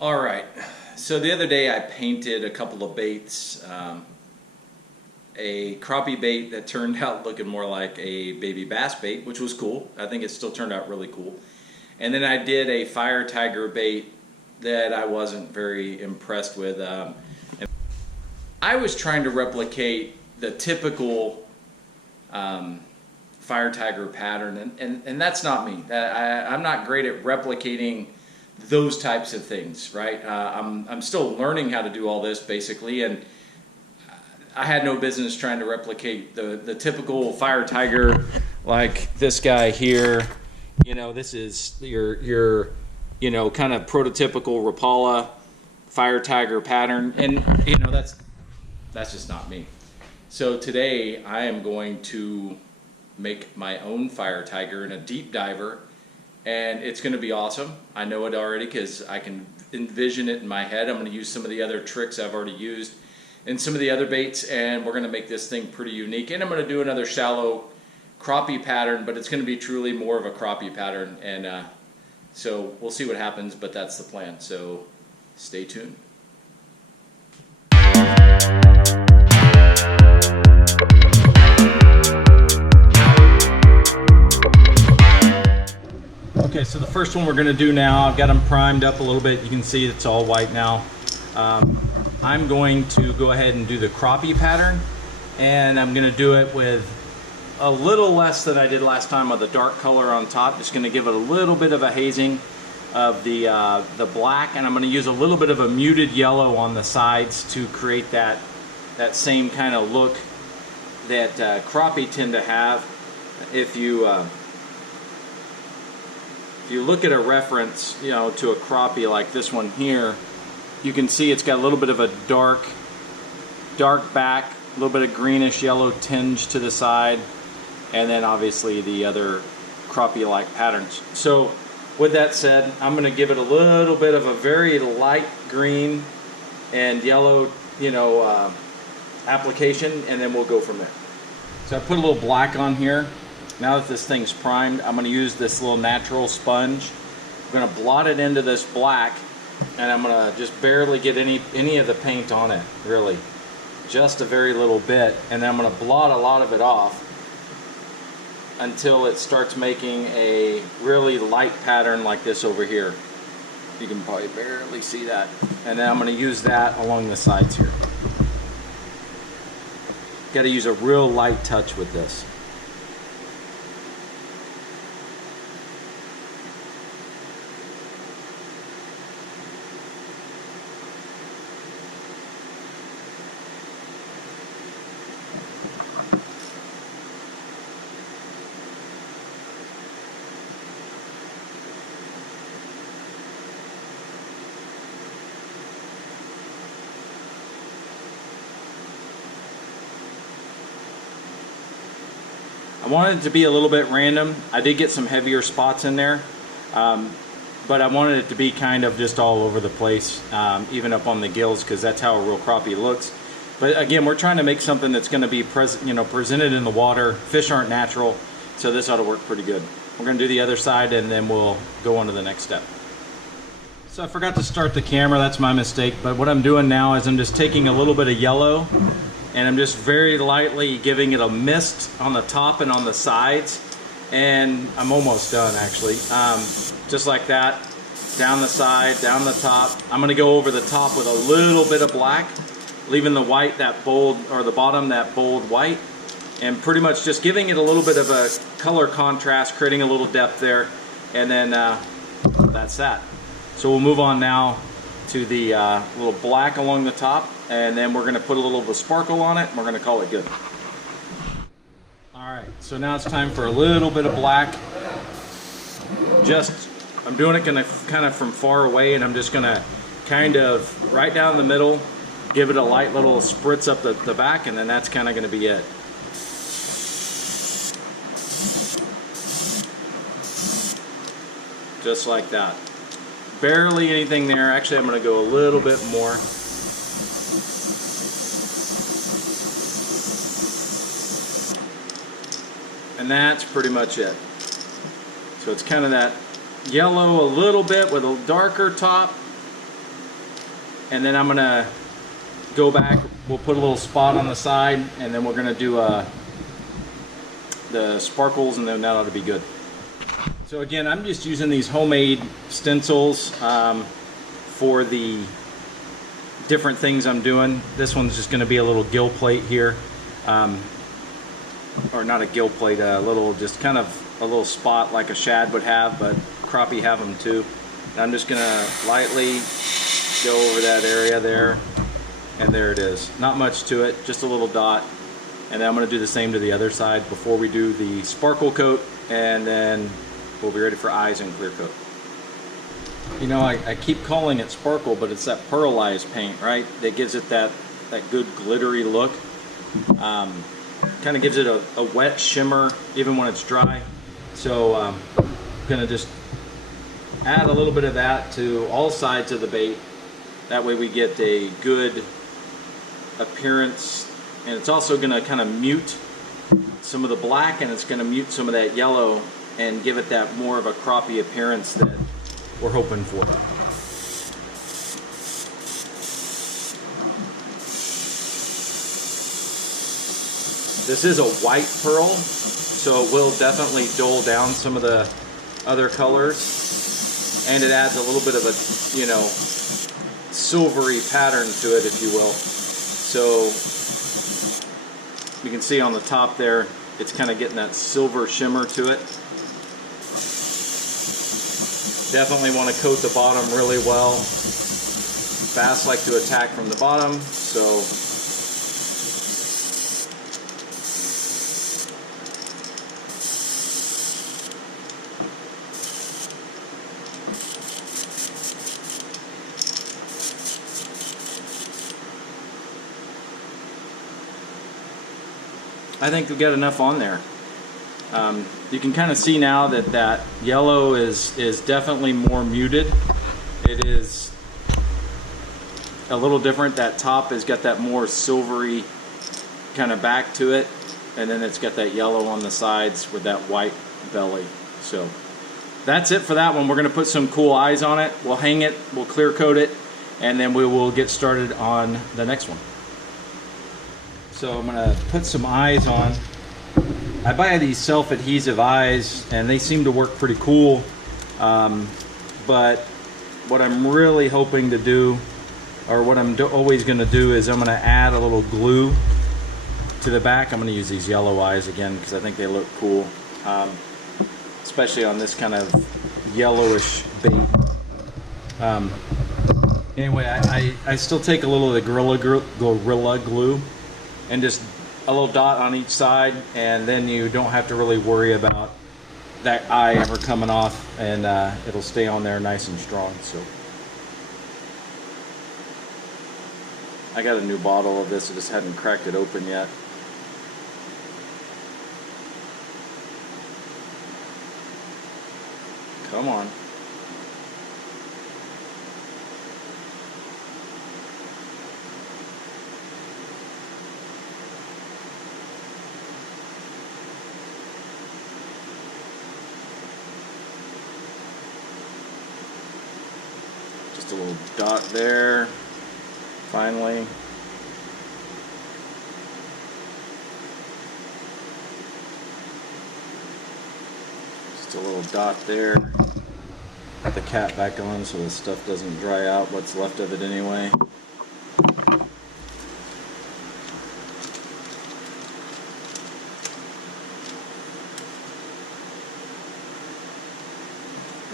All right, so the other day I painted a couple of baits, a crappie bait that turned out looking more like a baby bass bait, which was cool. I think it still turned out really cool. And then I did a fire tiger bait that I wasn't very impressed with. I was trying to replicate the typical fire tiger pattern, and that's not me. I'm not great at replicating those types of things, right? I'm still learning how to do all this basically, and I had no business trying to replicate the typical fire tiger like this guy here. You know, this is your you know, kind of prototypical Rapala fire tiger pattern, and you know, that's just not me. So today I am going to make my own fire tiger in a deep diver, and it's going to be awesome. I know it already because I can envision it in my head. I'm going to use some of the other tricks I've already used and some of the other baits, and we're going to make this thing pretty unique. And I'm going to do another shallow crappie pattern, but it's going to be truly more of a crappie pattern, and so we'll see what happens, but that's the plan. So stay tuned. Okay, so the first one we're going to do now, I've got them primed up a little bit. You can see it's all white now. I'm going to go ahead and do the crappie pattern, and I'm going to do it with a little less than I did last time of the dark color on top. Just going to give it a little bit of a hazing of the black, and I'm going to use a little bit of a muted yellow on the sides to create that same kind of look that crappie tend to have. If you look at a reference, you know, to a crappie like this one here, you can see it's got a little bit of a dark back, a little bit of greenish yellow tinge to the side, and then obviously the other crappie-like patterns. So with that said, I'm going to give it a little bit of a very light green and yellow, you know, application, and then we'll go from there. So I put a little black on here. Now that this thing's primed, I'm going to use this little natural sponge. I'm going to blot it into this black, and I'm going to just barely get any of the paint on it, really. Just a very little bit, and then I'm going to blot a lot of it off until it starts making a really light pattern like this over here. You can probably barely see that. And then I'm going to use that along the sides here. Got to use a real light touch with this. I wanted it to be a little bit random. I did get some heavier spots in there, but I wanted it to be kind of just all over the place, even up on the gills, because that's how a real crappie looks. But again, we're trying to make something that's going to be presented in the water. Fish aren't natural, so this ought to work pretty good. We're going to do the other side, and then we'll go on to the next step. So I forgot to start the camera. That's my mistake. But what I'm doing now is I'm just taking a little bit of yellow, and I'm just very lightly giving it a mist on the top and on the sides, and I'm almost done actually. Just like that, down the side, down the top. I'm gonna go over the top with a little bit of black, leaving the white that bold, or the bottom that bold white, and pretty much just giving it a little bit of a color contrast, creating a little depth there, and then that's that. So we'll move on now to the little black along the top, and then we're going to put a little of a sparkle on it, and we're going to call it good. Alright, so now it's time for a little bit of black. I'm doing it kind of from far away, and I'm just going to kind of right down the middle, give it a light little spritz up the back, and then that's kind of going to be it. Just like that. Barely anything there. Actually, I'm going to go a little bit more. And that's pretty much it. So it's kind of that yellow a little bit with a darker top, and then I'm gonna go back. We'll put a little spot on the side, and then we're gonna do the sparkles, and then that ought to be good. So again, I'm just using these homemade stencils for the different things I'm doing. This one's just going to be a little gill plate here, or not a gill plate, a little, just kind of a little spot like a shad would have, but crappie have them too. And I'm just going to lightly go over that area there, and there it is. Not much to it, just a little dot. And then I'm going to do the same to the other side before we do the sparkle coat, and then we'll be ready for eyes and clear coat. You know, I keep calling it sparkle, but it's that pearlized paint, right? That gives it that good glittery look. Kind of gives it a wet shimmer even when it's dry. So I'm gonna just add a little bit of that to all sides of the bait. That way we get a good appearance, and it's also gonna kind of mute some of the black, and it's gonna mute some of that yellow and give it that more of a crappie appearance that we're hoping for. This is a white pearl, so it will definitely dull down some of the other colors, and it adds a little bit of a, you know, silvery pattern to it, if you will. So you can see on the top there, it's kind of getting that silver shimmer to it. Definitely want to coat the bottom really well. Bass like to attack from the bottom, so I think we got enough on there. You can kind of see now that that yellow is definitely more muted. It is a little different. That top has got that more silvery kind of back to it, and then it's got that yellow on the sides with that white belly. So that's it for that one. We're going to put some cool eyes on it. We'll hang it, we'll clear coat it, and then we will get started on the next one. So I'm going to put some eyes on. I buy these self-adhesive eyes, and they seem to work pretty cool, but what I'm really hoping to do, or what I'm always going to do, is I'm going to add a little glue to the back. I'm going to use these yellow eyes again because I think they look cool, especially on this kind of yellowish bait. Anyway, I still take a little of the Gorilla Glue and just a little dot on each side, and then you don't have to really worry about that eye ever coming off, and it'll stay on there nice and strong. So I got a new bottle of this. I just hadn't cracked it open yet. Come on. Just a little dot there, finally. Just a little dot there. Put the cap back on so the stuff doesn't dry out, what's left of it anyway.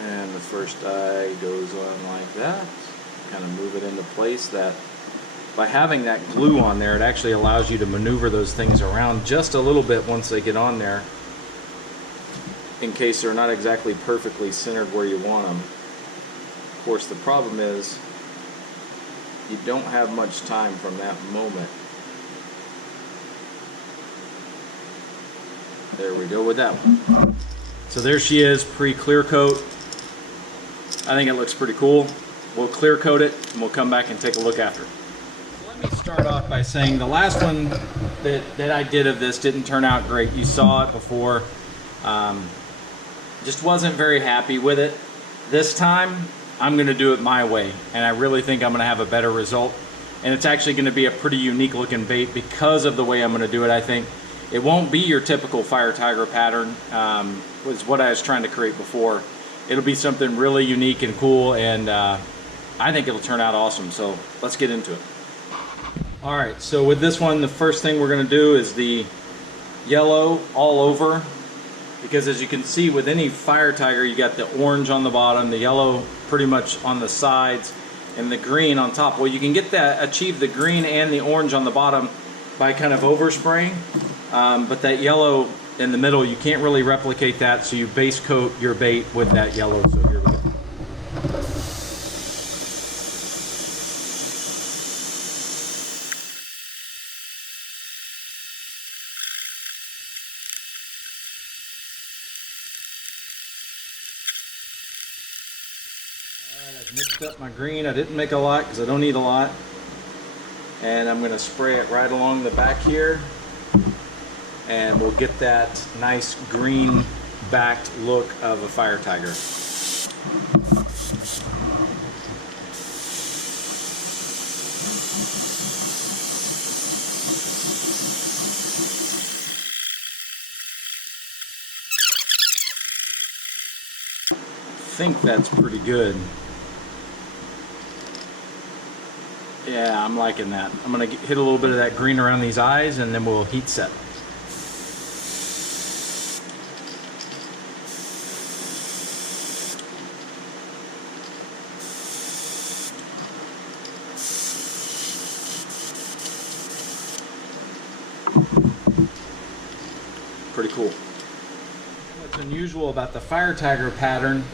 And the first eye goes on like that. Kind of move it into place. That by having that glue on there, it actually allows you to maneuver those things around just a little bit once they get on there, in case they're not exactly perfectly centered where you want them. Of course, the problem is you don't have much time from that moment. There we go with that one. So there she is, pre-clear coat. I think it looks pretty cool. We'll clear coat it and we'll come back and take a look after. So let me start off by saying the last one that I did of this didn't turn out great. You saw it before. Just wasn't very happy with it. This time I'm gonna do it my way, and I really think I'm gonna have a better result. And it's actually gonna be a pretty unique looking bait because of the way I'm gonna do it. I think it won't be your typical fire tiger pattern, was what I was trying to create before. It'll be something really unique and cool, and I think it'll turn out awesome. So let's get into it. All right, so with this one, the first thing we're gonna do is the yellow all over, because as you can see with any fire tiger, you got the orange on the bottom, the yellow pretty much on the sides, and the green on top. Well, you can get that, achieve the green and the orange on the bottom by kind of overspraying, but that yellow in the middle, you can't really replicate that, so you base coat your bait with that yellow. So here we go. I've mixed up my green. I didn't make a lot because I don't need a lot. And I'm going to spray it right along the back here. And we'll get that nice green backed look of a fire tiger. I think that's pretty good. Yeah, I'm liking that. I'm gonna hit a little bit of that green around these eyes, and then we'll heat set. Pretty cool. What's unusual about the fire tiger pattern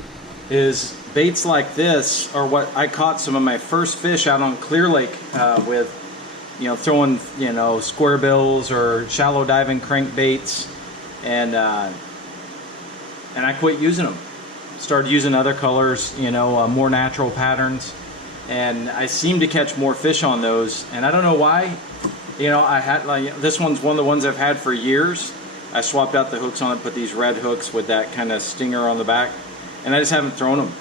is baits like this are what I caught some of my first fish out on Clear Lake with, throwing, square bills or shallow diving crankbaits, and I quit using them. Started using other colors, more natural patterns, and I seem to catch more fish on those, and I don't know why. I had this one's one of the ones I've had for years. I swapped out the hooks on it, put these red hooks with that kind of stinger on the back, and I just haven't thrown them.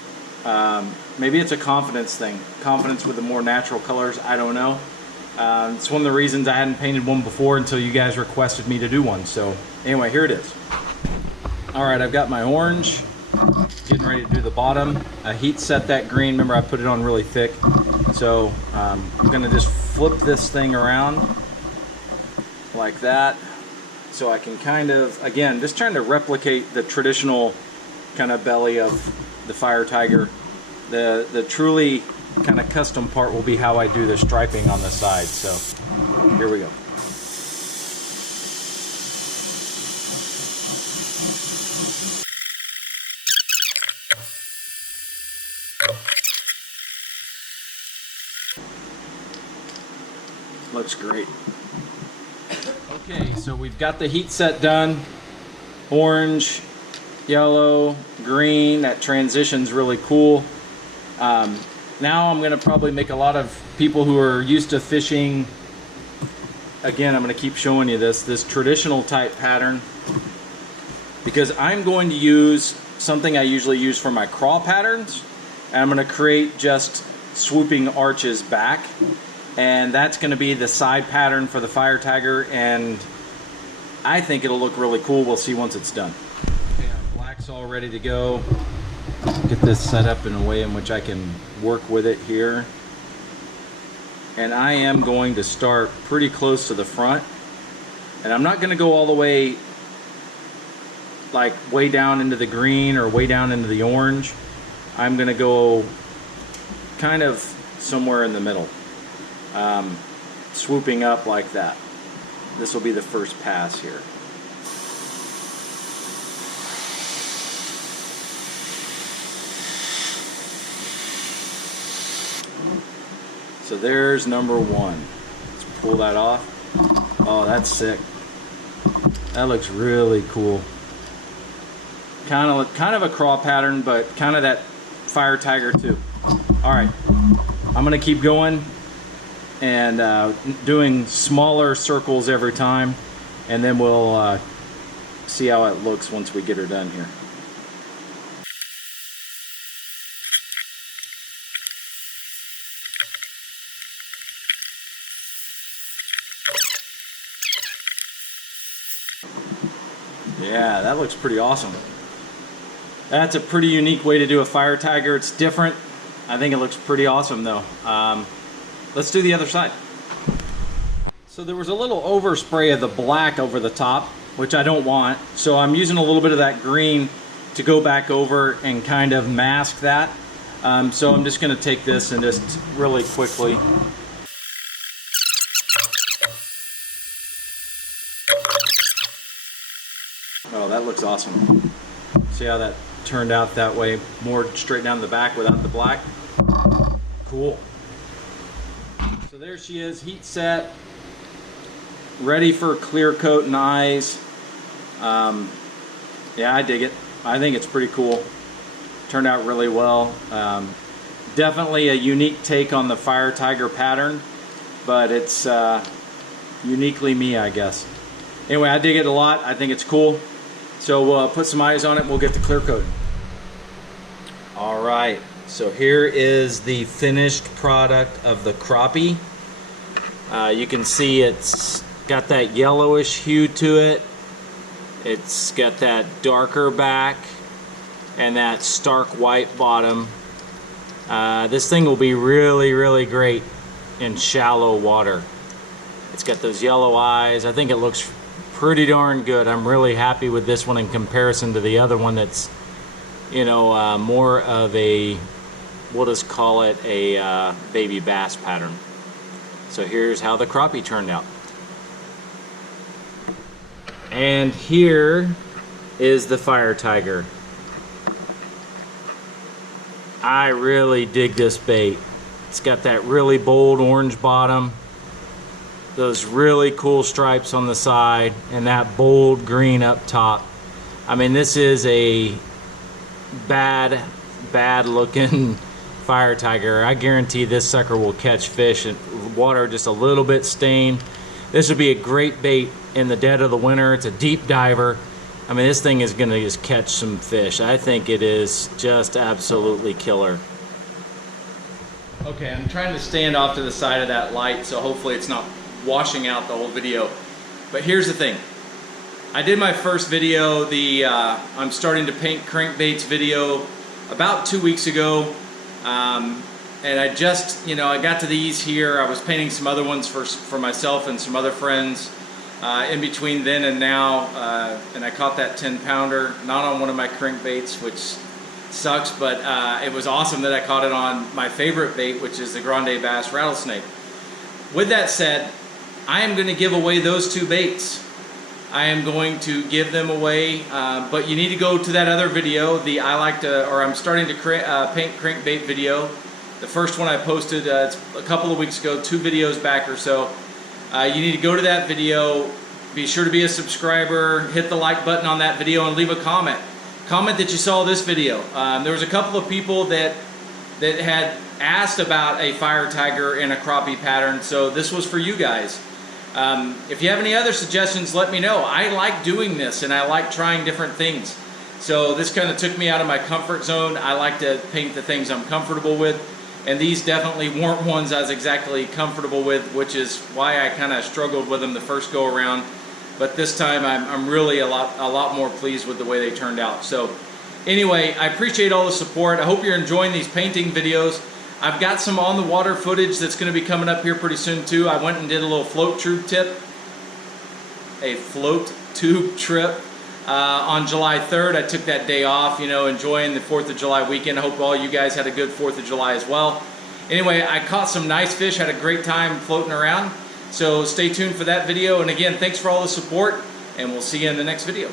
Maybe it's a confidence thing. Confidence with the more natural colors, I don't know. It's one of the reasons I hadn't painted one before until you guys requested me to do one. So anyway, here it is. All right, I've got my orange, getting ready to do the bottom. I heat set that green. Remember, I put it on really thick. So I'm gonna just flip this thing around like that. So I can kind of, again, just trying to replicate the traditional kind of belly of the fire tiger. The truly kind of custom part will be how I do the striping on the side. So here we go. Looks great. Okay, so we've got the heat set done. Orange, yellow, green. That transition's really cool. Now I'm gonna probably make a lot of people who are used to fishing, again, I'm gonna keep showing you this traditional type pattern, because I'm going to use something I usually use for my crawl patterns, and I'm gonna create just swooping arches back, and that's gonna be the side pattern for the fire tiger, and I think it'll look really cool. We'll see once it's done. Okay, black's all ready to go. Get this set up in a way in which I can work with it here. And I am going to start pretty close to the front. And I'm not going to go all the way, like way down into the green or way down into the orange. I'm going to go kind of somewhere in the middle. Swooping up like that. This will be the first pass here. So there's number one. Let's pull that off. Oh, that's sick. That looks really cool. Kind of a crawl pattern, but kind of that fire tiger too. All right, I'm gonna keep going and doing smaller circles every time, and then we'll see how it looks once we get her done here. Yeah, that looks pretty awesome. That's a pretty unique way to do a fire tiger. It's different. I think it looks pretty awesome though. Let's do the other side. So there was a little overspray of the black over the top, which I don't want. So I'm using a little bit of that green to go back over and kind of mask that. So I'm just gonna take this and just really quickly. Oh, that looks awesome. See how that turned out that way, more straight down the back without the black. Cool. So there she is, heat set, ready for clear coat and eyes. Yeah, I dig it. I think it's pretty cool. Turned out really well. Definitely a unique take on the fire tiger pattern, but it's uniquely me, I guess. Anyway, I dig it a lot. I think it's cool. So we'll put some eyes on it and we'll get the clear coat. All right, so here is the finished product of the crappie. You can see it's got that yellowish hue to it. It's got that darker back and that stark white bottom. This thing will be really, really great in shallow water. It's got those yellow eyes. I think it looks pretty darn good. I'm really happy with this one in comparison to the other one that's, you know, more of a, we'll just call it a baby bass pattern. So here's how the crappie turned out. And here is the fire tiger. I really dig this bait. It's got that really bold orange bottom, those really cool stripes on the side, and that bold green up top. I mean, this is a bad looking fire tiger. I guarantee this sucker will catch fish in water just a little bit stained. This would be a great bait in the dead of the winter. It's a deep diver. I mean, this thing is gonna just catch some fish. I think it is just absolutely killer. Okay, I'm trying to stand off to the side of that light, so hopefully it's not washing out the whole video. But here's the thing. I did my first video, the I'm starting to paint crankbaits video, about 2 weeks ago. And I just, you know, I got to these here. I was painting some other ones for myself and some other friends in between then and now. And I caught that 10-pounder, not on one of my crankbaits, which sucks, but it was awesome that I caught it on my favorite bait, which is the grande bass rattlesnake. With that said, I am going to give away those two baits. I am going to give them away, but you need to go to that other video, the I'm starting to paint crankbait video. The first one I posted it's a couple of weeks ago, 2 videos back or so. You need to go to that video, be sure to be a subscriber, hit the like button on that video and leave a comment. Comment that you saw this video. There was a couple of people that had asked about a fire tiger and a crappie pattern, so this was for you guys. If you have any other suggestions, let me know. I like doing this and I like trying different things. So this kind of took me out of my comfort zone. I like to paint the things I'm comfortable with, and these definitely weren't ones I was exactly comfortable with, which is why I kind of struggled with them the first go around. But this time I'm really a lot more pleased with the way they turned out. So anyway, I appreciate all the support. I hope you're enjoying these painting videos. I've got some on the water footage that's going to be coming up here pretty soon too. I went and did a little float tube trip on July 3rd. I took that day off, you know, enjoying the 4th of July weekend. I hope all you guys had a good 4th of July as well. Anyway, I caught some nice fish, had a great time floating around. So stay tuned for that video. And again, thanks for all the support, and we'll see you in the next video.